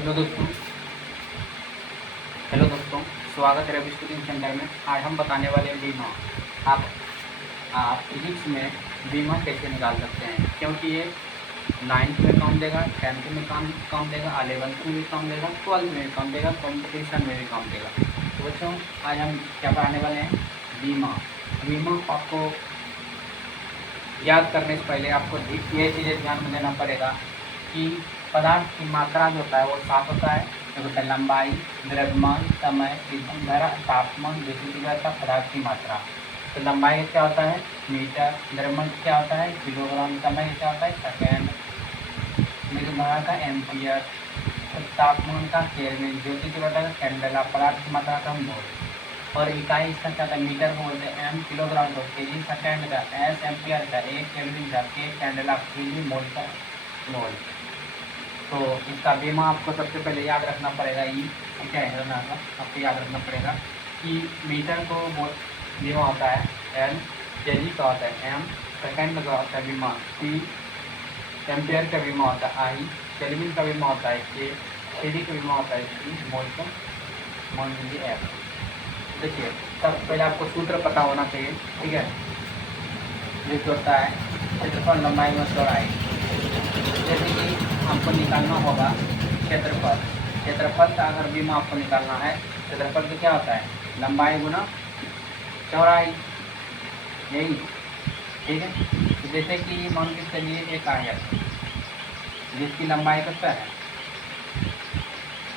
Hello दोस्तों। Hello दोस्तों, स्वागत है रवि कोचिंग सेंटर में। आज हम बताने वाले हैं बीमा। आप फिजिक्स में बीमा कैसे निकाल सकते हैं, क्योंकि ये 9th में काम देगा, 10th में काम देगा, 11th में भी काम देगा, 12th में भी काम देगा, कंपटीशन में भी काम देगा। तो बच्चों, आज हम क्या पढ़ाने वाले हैं? बीमा। बीमा आपको याद करने से पहले आपको ये चीज़ें ध्यान में देना पड़ेगा कि पदार्थ की मात्रा जो होता है वो 7 होता है। जो होता है लंबाई, द्रव्यमान, समय, ईंधन धारा, तापमान, विद्युत तीव्रता, पदार्थ की मात्रा। तो लंबाई क्या होता है? मीटर। द्रव्यमान क्या होता है? किलोग्राम। समय क्या होता है? सेकेंड। विद्युत धारा का एम्पियर। तो तापमान का केल्विन। ज्योति तीव्रता का कैंडेला। पदार्थ की मात्रा का मोल। और इकाई इसका क्या होता है? मीटर को बोलते हैं एम, किलोग्राम को केजी, सेकेंड का एस, एम्पियर का एक, केल्विन का के, कैंडेला केजी, मोल का मोल। तो इसका बीमा आपको सबसे पहले याद रखना पड़ेगा। क्या है ना, आपको याद रखना पड़ेगा कि मीटर को बीमा होता है एल, केजी का होता है एम, सेकेंड का होता है बीमा टी, एम्पियर का बीमा होता है आई, केल्विन का बीमा होता है के, केजी का बीमा होता है सी, मोल का मान लीजिए एफ। देखिए, सबसे पहले आपको सूत्र पता होना चाहिए, ठीक है। जो होता है क्षेत्रफल, लंबाई में चौड़ाई। जैसे कि आपको निकालना होगा क्षेत्रफल। क्षेत्रफल का अगर बीमा आपको निकालना है, क्षेत्रफल तो क्या होता है? लंबाई गुना चौड़ाई, यही, ठीक है। तो जैसे कि मान के चलिए एक आयत जिसकी लंबाई कितना है,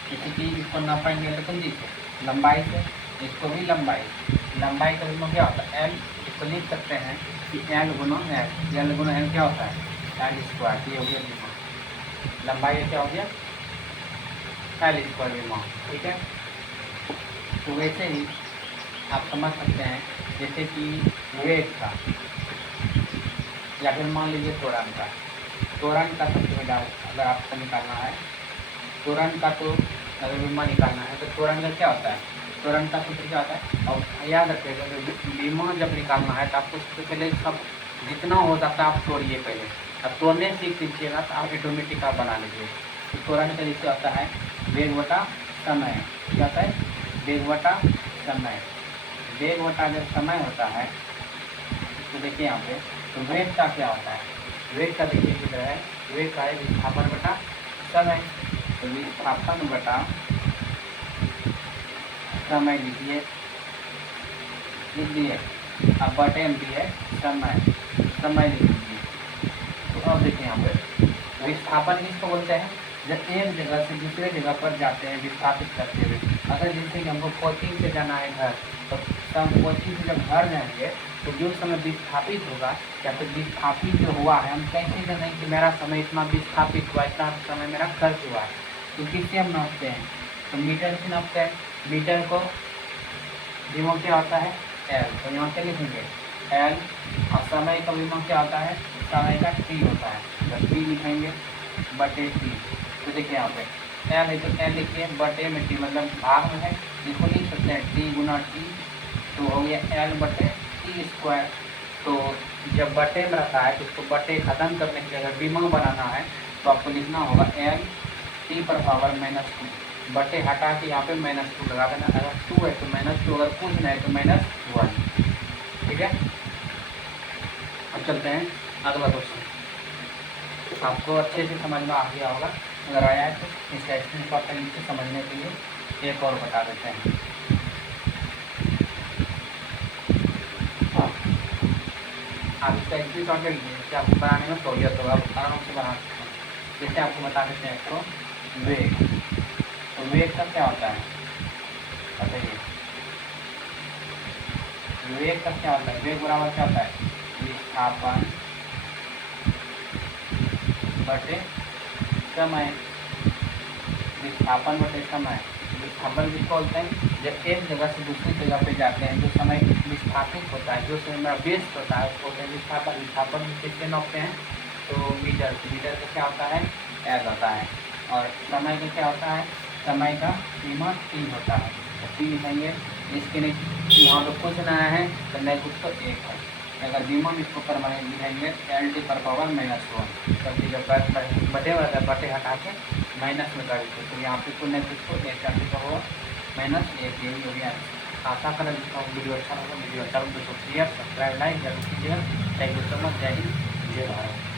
जैसे कि इसको नापेंगे तो कुंजी से, लंबाई से, इसको भी लंबाई का बीमा क्या होता है? एल। इसको लिख सकते हैं कि एल गुना एल। एल गुना एल क्या होता है? L square. ये हो गया बीमा। लंबाई क्या हो गया? एल स्क्वायर बीमा, ठीक है। तो वैसे ही आप समझ सकते हैं, जैसे कि वेग का, या फिर मान लीजिए त्वरण का। त्वरण का सबसे पहले अगर आपको निकालना है, त्वरण का तो अगर बीमा निकालना है तो त्वरण का क्या होता है? त्वरण का सूत्र क्या होता है? और याद रखिएगा, बीमा जब निकालना है तो आपको सबसे पहले सब जितना हो सकता है आप तोड़िए पहले। अब तोड़ने सीख लीजिएगा तो आप ऑटोमेटिक आप बना लीजिए। तो त्वरण का जैसे होता है वेग बटा समय। क्या होता है? वेग बटा समय। वेग बटा जब समय होता है तो देखिए यहाँ पे, तो वेग का क्या होता है? वेग का देखिए किधर है, वेग का है विस्थापन बटा समय। तो विस्थापन बटा समय लिख दिए। अब बटे एम है समय लिख लीजिए। तो अब देखिए यहाँ पे विस्थापन किसको बोलते हैं? जब एक जगह से दूसरे जगह पर जाते हैं विस्थापित करते हुए। अगर जैसे कि हमको कोचिंग से जाना है घर, तो कोचिंग से जब घर जाएंगे तो जो समय विस्थापित होगा या फिर विस्थापित जो हुआ है, हम कैसे जानेंगे कि मेरा समय इतना विस्थापित हुआ, इतना समय मेरा खर्च हुआ है? तो किससे हम नापते हैं? तो मीटर से नापते हैं। मीटर को बीमा क्या होता है? एल। तो यहाँ क्या लिखेंगे? एल। और समय का बीमा क्या होता है? समय का टी होता है, तो टी लिखेंगे बटे टी। तो देखिए यहाँ पे एल है तो एल लिखिए, बटे में टी मतलब भाग में है, इसको लिख सकते हैं टी गुना टी। तो हो गया एल बटे टी स्क्वायर। तो जब बटे में रखा है तो इसको बटे खत्म करने के लिए अगर बीमा बनाना है तो आपको लिखना होगा एल टी पर पावर -2। बटे हटा के यहाँ पे -2 लगा देना। अगर 2 है तो -2, अगर कुछ नहीं है तो -1, ठीक है। अब चलते हैं अगला क्वेश्चन। आपको अच्छे से समझ में आ गया होगा, अगर आया है तो इसका स्क्रीनशॉट नीचे समझने के लिए एक और बता देते हैं। आप इसका स्क्रीनशॉट ले लीजिए, इससे आपको बनाने में सहूलियत होगा, आप आराम से बना सकते हैं। जैसे आपको बता देते हैं इसको वेग। तो वेग का क्या होता है बताइए? वेग का क्या होता है? वेग बराबर क्या होता है? विस्थापन बटे समय। विस्थापन बटे समय। विस्थापन किसको बोलते हैं? जब एक जगह से दूसरी जगह पे जाते हैं जो समय विस्थापित होता है, जो समय मेरा वेस्ट होता है उसको बोलते हैं विस्थापन। विस्थापन किससे नापते हैं? तो मीटर। मीटर का क्या होता है? एल होता है। और समय का क्या होता है? समय का बीमा टी होता है। तो टी लिखेंगे। इसके नीचे यहाँ पे कुछ नया है तो नहीं, कुछ तो एक है, अगर मिनिमम इसको पर लिखेंगे एल टी पर पावर -1, क्योंकि जब बटे वाला बटे हटा के माइनस में कर देते तो यहाँ पे पुण्य इसको एक होगा -1, यही हो गया। आशा करें वीडियो अच्छा लगा, वीडियो अच्छा लगा तो शेयर सब्सक्राइब लाइक जरूर कीजिएगा। Thank you so much. जय हिंद, जय भारत।